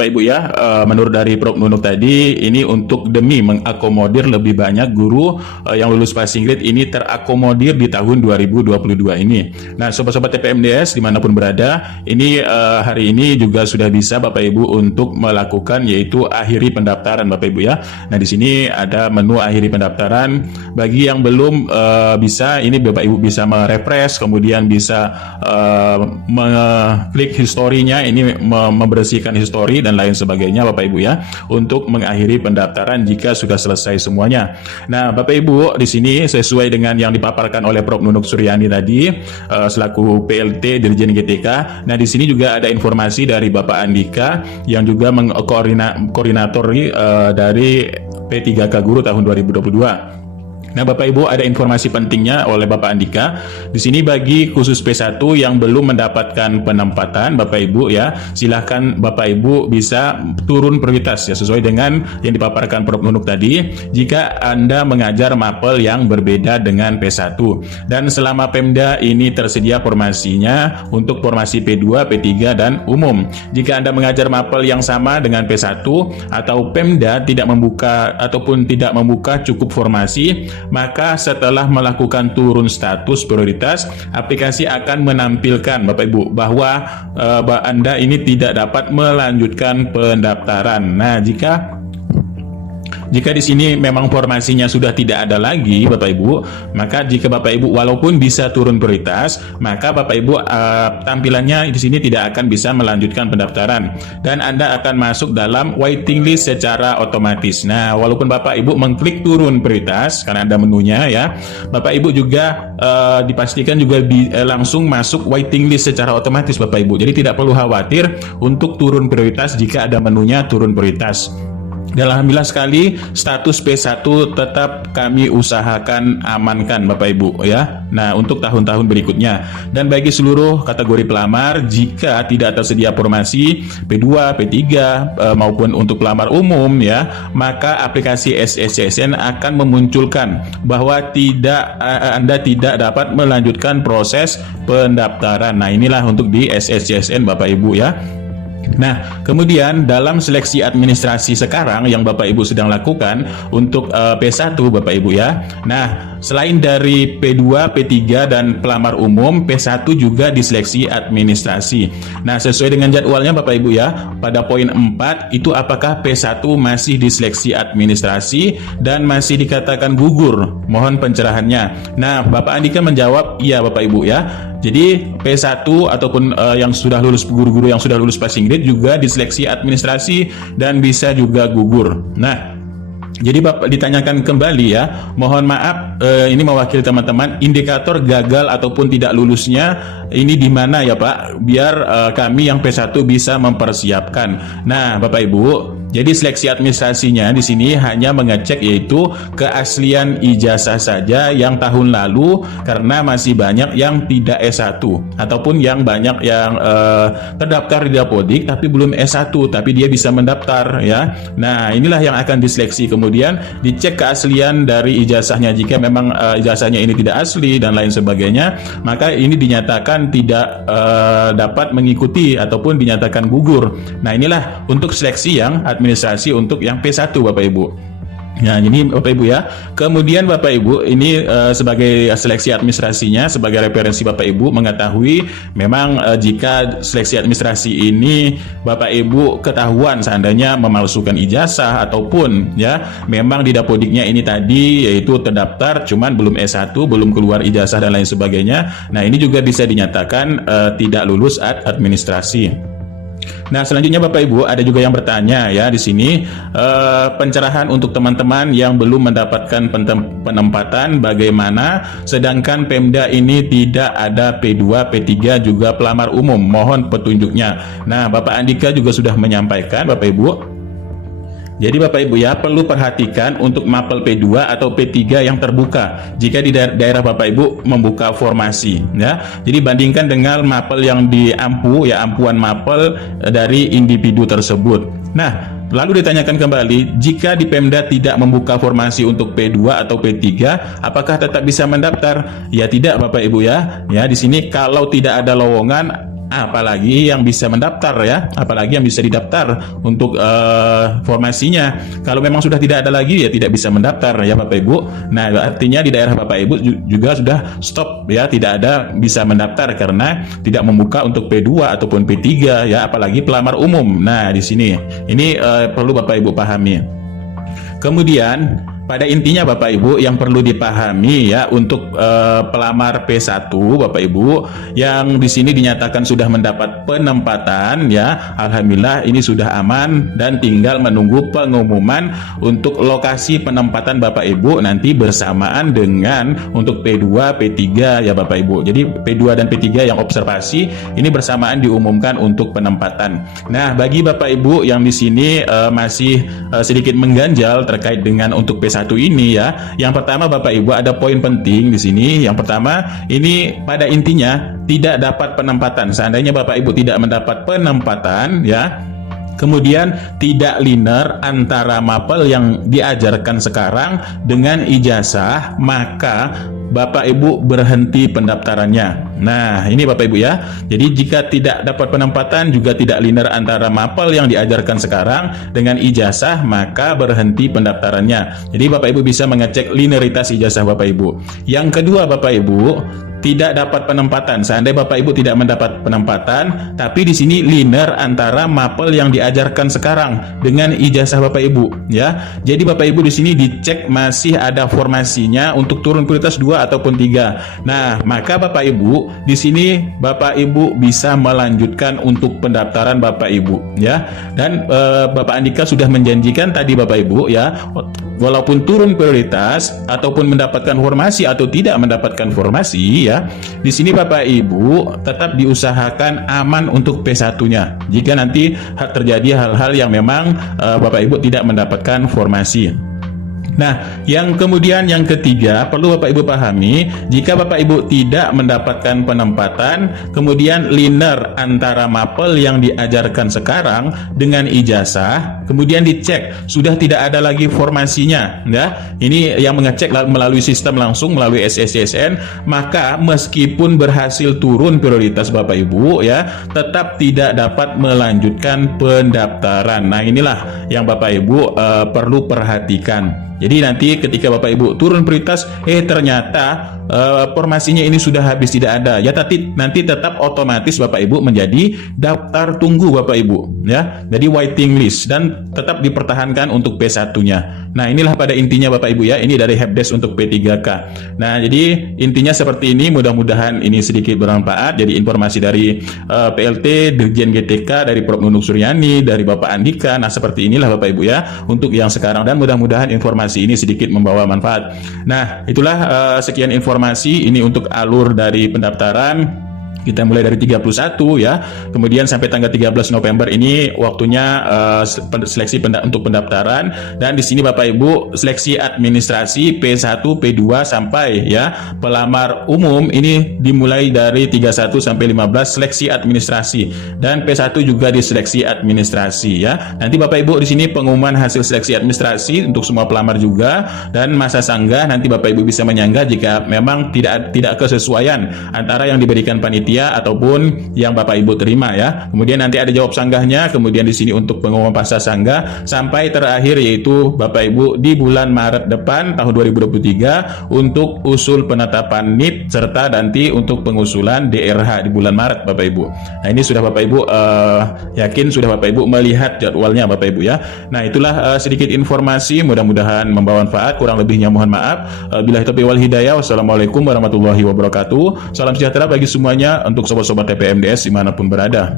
Bapak Ibu ya, menurut dari Prof Nunuk tadi, ini untuk demi mengakomodir lebih banyak guru yang lulus passing grade ini terakomodir di tahun 2022 ini. Nah, sobat-sobat TPMDS dimanapun berada, ini hari ini juga sudah bisa Bapak Ibu untuk melakukan yaitu akhiri pendaftaran Bapak Ibu ya. Nah, di sini ada menu akhiri pendaftaran. Bagi yang belum bisa, ini Bapak Ibu bisa merefresh, kemudian bisa mengklik historinya, ini membersihkan histori dan lain sebagainya Bapak Ibu ya, untuk mengakhiri pendaftaran jika sudah selesai semuanya. Nah, Bapak Ibu di sini sesuai dengan yang dipaparkan oleh Prof Nunuk Suryani tadi selaku PLT Dirjen GTK. Nah, di sini juga ada informasi dari Bapak Andika yang juga mengkoordinatori dari P3K Guru tahun 2022. Nah, Bapak Ibu ada informasi pentingnya oleh Bapak Andika. Di sini bagi khusus P1 yang belum mendapatkan penempatan, Bapak Ibu ya, silahkan Bapak Ibu bisa turun prioritas ya sesuai dengan yang dipaparkan Prof Nunuk tadi. Jika Anda mengajar mapel yang berbeda dengan P1 dan selama Pemda ini tersedia formasinya untuk formasi P2, P3 dan umum. Jika Anda mengajar mapel yang sama dengan P1 atau Pemda tidak membuka ataupun tidak membuka cukup formasi, maka setelah melakukan turun status prioritas, aplikasi akan menampilkan Bapak Ibu bahwa Anda ini tidak dapat melanjutkan pendaftaran. Nah, jika di sini memang formasinya sudah tidak ada lagi Bapak Ibu, maka jika Bapak Ibu walaupun bisa turun prioritas, maka Bapak Ibu tampilannya di sini tidak akan bisa melanjutkan pendaftaran dan Anda akan masuk dalam waiting list secara otomatis. Nah, walaupun Bapak Ibu mengklik turun prioritas karena ada menunya ya, Bapak Ibu juga dipastikan juga langsung masuk waiting list secara otomatis Bapak Ibu. Jadi tidak perlu khawatir untuk turun prioritas jika ada menunya turun prioritas. Dan alhamdulillah sekali status P1 tetap kami usahakan amankan Bapak Ibu ya. Nah, untuk tahun-tahun berikutnya. Dan bagi seluruh kategori pelamar, jika tidak tersedia formasi P2, P3 maupun untuk pelamar umum ya, maka aplikasi SSCSN akan memunculkan bahwa Anda tidak dapat melanjutkan proses pendaftaran. Nah, inilah untuk di SSCSN Bapak Ibu ya. Nah, kemudian dalam seleksi administrasi sekarang yang Bapak Ibu sedang lakukan untuk P1 Bapak Ibu ya. Nah, selain dari P2, P3 dan pelamar umum, P1 juga diseleksi administrasi. Nah, sesuai dengan jadwalnya Bapak Ibu ya, pada poin 4 itu apakah P1 masih diseleksi administrasi dan masih dikatakan gugur? Mohon pencerahannya. Nah, Bapak Andika menjawab iya Bapak Ibu ya. Jadi P1 ataupun yang sudah lulus, guru-guru yang sudah lulus passing grade juga diseleksi administrasi dan bisa juga gugur. Nah, jadi Bapak ditanyakan kembali ya, mohon maaf ini mewakili teman-teman, indikator gagal ataupun tidak lulusnya ini di mana ya Pak, biar kami yang P1 bisa mempersiapkan. Nah, Bapak Ibu, jadi seleksi administrasinya di sini hanya mengecek yaitu keaslian ijazah saja yang tahun lalu, karena masih banyak yang tidak S1 ataupun yang banyak yang terdaftar di Dapodik tapi belum S1 tapi dia bisa mendaftar ya. Nah, inilah yang akan diseleksi, kemudian dicek keaslian dari ijazahnya. Jika memang ijazahnya ini tidak asli dan lain sebagainya, maka ini dinyatakan tidak dapat mengikuti ataupun dinyatakan gugur. Nah, inilah untuk seleksi yang administrasi untuk yang P1 Bapak Ibu. Nah, ini Bapak Ibu ya. Kemudian Bapak Ibu ini sebagai seleksi administrasinya, sebagai referensi Bapak Ibu mengetahui memang jika seleksi administrasi ini Bapak Ibu ketahuan seandainya memalsukan ijazah ataupun ya memang di Dapodiknya ini tadi yaitu terdaftar cuman belum S1, belum keluar ijazah dan lain sebagainya. Nah, ini juga bisa dinyatakan tidak lulus administrasi. Nah, selanjutnya Bapak Ibu ada juga yang bertanya ya di sini pencerahan untuk teman-teman yang belum mendapatkan penempatan bagaimana sedangkan Pemda ini tidak ada P2, P3 juga pelamar umum. Mohon petunjuknya. Nah, Bapak Andika juga sudah menyampaikan Bapak Ibu. Jadi Bapak Ibu ya perlu perhatikan untuk mapel P2 atau P3 yang terbuka jika di daerah Bapak Ibu membuka formasi ya. Jadi bandingkan dengan mapel yang di ampuan mapel dari individu tersebut. Nah, lalu ditanyakan kembali, jika di Pemda tidak membuka formasi untuk P2 atau P3, apakah tetap bisa mendaftar? Ya tidak Bapak Ibu ya. Ya, di sini kalau tidak ada lowongan apalagi yang bisa mendaftar ya, apalagi yang bisa didaftar untuk formasinya. Kalau memang sudah tidak ada lagi ya tidak bisa mendaftar ya Bapak Ibu. Nah, artinya di daerah Bapak Ibu juga sudah stop ya, tidak ada bisa mendaftar karena tidak membuka untuk P2 ataupun P3 ya, apalagi pelamar umum. Nah, di sini ini perlu Bapak Ibu pahami. Kemudian pada intinya Bapak Ibu yang perlu dipahami ya untuk pelamar P1 Bapak Ibu yang di sini dinyatakan sudah mendapat penempatan ya, alhamdulillah ini sudah aman dan tinggal menunggu pengumuman untuk lokasi penempatan Bapak Ibu nanti bersamaan dengan untuk P2, P3 ya Bapak Ibu. Jadi P2 dan P3 yang observasi ini bersamaan diumumkan untuk penempatan. Nah, bagi Bapak Ibu yang di sini masih sedikit mengganjal terkait dengan untuk P1 ini ya. Yang pertama Bapak Ibu ada poin penting di sini. Yang pertama ini pada intinya tidak dapat penempatan. Seandainya Bapak Ibu tidak mendapat penempatan ya, kemudian tidak linear antara mapel yang diajarkan sekarang dengan ijazah, maka Bapak Ibu berhenti pendaftarannya. Nah, ini Bapak Ibu ya. Jadi jika tidak dapat penempatan juga tidak linear antara mapel yang diajarkan sekarang dengan ijazah, maka berhenti pendaftarannya. Jadi Bapak Ibu bisa mengecek linearitas ijazah Bapak Ibu. Yang kedua Bapak Ibu, tidak dapat penempatan. Seandainya Bapak Ibu tidak mendapat penempatan, tapi di sini linear antara mapel yang diajarkan sekarang dengan ijazah Bapak Ibu, ya. Jadi Bapak Ibu di sini dicek masih ada formasinya untuk turun prioritas 2 ataupun 3. Nah, maka Bapak Ibu di sini Bapak Ibu bisa melanjutkan untuk pendaftaran Bapak Ibu, ya. Dan Bapak Andika sudah menjanjikan tadi Bapak Ibu, ya. Walaupun turun prioritas ataupun mendapatkan formasi atau tidak mendapatkan formasi ya, di sini Bapak Ibu tetap diusahakan aman untuk P1-nya. Jika nanti terjadi hal-hal yang memang Bapak Ibu tidak mendapatkan formasi. Nah, yang kemudian yang ketiga perlu Bapak Ibu pahami, jika Bapak Ibu tidak mendapatkan penempatan, kemudian linear antara mapel yang diajarkan sekarang dengan ijazah, kemudian dicek sudah tidak ada lagi formasinya, ya. Ini yang mengecek melalui sistem langsung melalui SSCSN, maka meskipun berhasil turun prioritas Bapak Ibu ya, tetap tidak dapat melanjutkan pendaftaran. Nah, inilah yang Bapak Ibu perlu perhatikan. Jadi nanti ketika Bapak Ibu turun prioritas, ternyata formasinya ini sudah habis, tidak ada. Ya nanti tetap otomatis Bapak Ibu menjadi daftar tunggu Bapak Ibu, ya. Jadi waiting list dan tetap dipertahankan untuk P1-nya. Nah, inilah pada intinya Bapak Ibu ya. Ini dari helpdesk untuk P3K. Nah, jadi intinya seperti ini. Mudah-mudahan ini sedikit bermanfaat. Jadi informasi dari PLT Dirjen GTK, dari Prof Nunung Suryani, dari Bapak Andika. Nah, seperti inilah Bapak Ibu ya untuk yang sekarang, dan mudah-mudahan informasi ini sedikit membawa manfaat. Nah, itulah sekian informasi ini untuk alur dari pendaftaran. Kita mulai dari 31 ya, kemudian sampai tanggal 13 November ini waktunya seleksi untuk pendaftaran. Dan di sini Bapak Ibu seleksi administrasi P1, P2 sampai ya pelamar umum ini dimulai dari 31 sampai 15 seleksi administrasi, dan P1 juga diseleksi administrasi ya. Nanti Bapak Ibu di sini pengumuman hasil seleksi administrasi untuk semua pelamar juga, dan masa sanggah nanti Bapak Ibu bisa menyanggah jika memang tidak kesesuaian antara yang diberikan panitia ataupun yang Bapak Ibu terima ya. Kemudian nanti ada jawab sanggahnya, kemudian di sini untuk pengumuman pasca sanggah sampai terakhir yaitu Bapak Ibu di bulan Maret depan tahun 2023 untuk usul penetapan NIP serta nanti untuk pengusulan DRH di bulan Maret Bapak Ibu. Nah, ini sudah Bapak Ibu yakin sudah Bapak Ibu melihat jadwalnya Bapak Ibu ya. Nah, itulah sedikit informasi, mudah-mudahan membawa manfaat. Kurang lebihnya mohon maaf. Billahi taufiq wal hidayah. Wassalamualaikum warahmatullahi wabarakatuh. Salam sejahtera bagi semuanya untuk sobat-sobat TPMDS dimanapun berada.